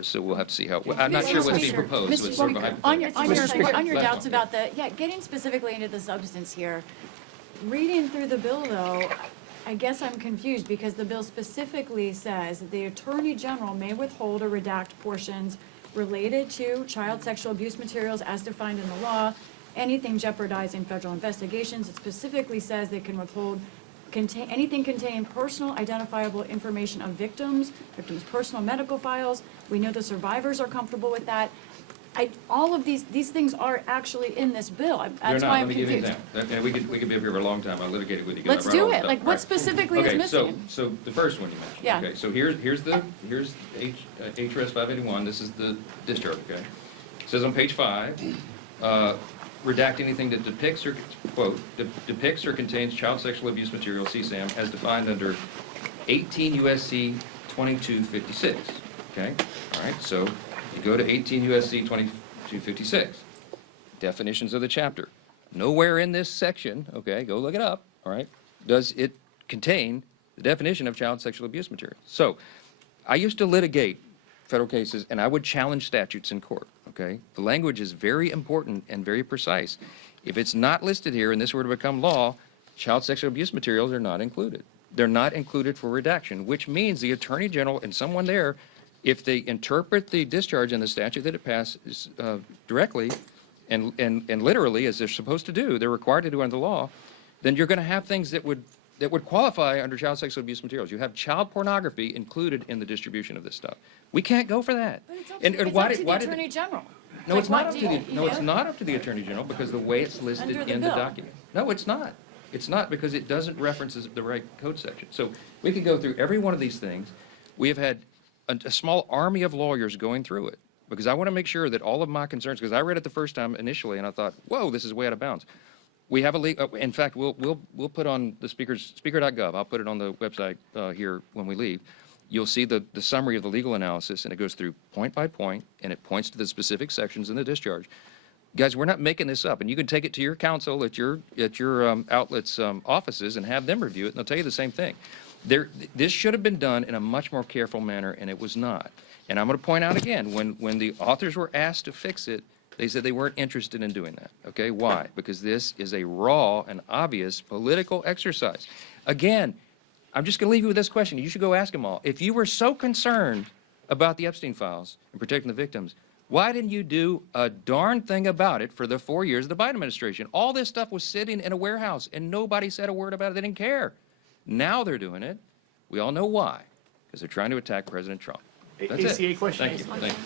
So we'll have to see how, I'm not sure what's being proposed. So it's sort of a hypothetical. On your doubts about the, getting specifically into the substance here, reading through the bill though, I guess I'm confused because the bill specifically says that the Attorney General may withhold or redact portions related to child sexual abuse materials as defined in the law, anything jeopardizing federal investigations. It specifically says they can withhold anything containing personal identifiable information of victims' personal medical files. We know the survivors are comfortable with that. All of these things are actually in this bill. That's why I'm confused. Let me give you an example. We could be up here for a long time. I'll litigate it with you. Let's do it. Like, what specifically is missing? Okay, so the first one you mentioned. Yeah. Okay, so here's HRS 581. This is the discharge, okay? It says on page 5, redact anything that depicts or, quote, depicts or contains child sexual abuse material, CSAM, as defined under 18 U.S.C. 2256, okay? All right, so you go to 18 U.S.C. 2256, definitions of the chapter. Nowhere in this section, okay, go look it up, all right, does it contain the definition of child sexual abuse material. So I used to litigate federal cases, and I would challenge statutes in court, okay? The language is very important and very precise. If it's not listed here and this were to become law, child sexual abuse materials are not included. They're not included for redaction, which means the Attorney General and someone there, if they interpret the discharge in the statute that it passes directly and literally, as they're supposed to do, they're required to do under the law, then you're going to have things that would qualify under child sexual abuse materials. You have child pornography included in the distribution of this stuff. We can't go for that. But it's up to the Attorney General. No, it's not up to it's not up to the Attorney General because the way it's listed in the document. No, it's not. It's not because it doesn't reference the right code section. So we could go through every one of these things. We have had a small army of lawyers going through it because I want to make sure that all of my concerns, because I read it the first time initially and I thought, whoa, this is way out of bounds. We have in fact, we'll put on the speaker.gov. I'll put it on the website here when we leave. You'll see the summary of the legal analysis, and it goes through point by point, and it points to the specific sections in the discharge. Guys, we're not making this up, and you can take it to your counsel at your outlet's offices and have them review it, and they'll tell you the same thing. This should have been done in a much more careful manner, and it was not. And I'm going to point out again, when the authors were asked to fix it, they said they weren't interested in doing that. Okay, why? Because this is a raw and obvious political exercise. Again, I'm just going to leave you with this question. You should go ask them all. If you were so concerned about the Epstein Files and protecting the victims, why didn't you do a darn thing about it for the 4 years of the Biden administration? All this stuff was sitting in a warehouse, and nobody said a word about it. They didn't care. Now they're doing it. We all know why. Because they're trying to attack President Trump. That's ACA it. question. Thank you. Thank you.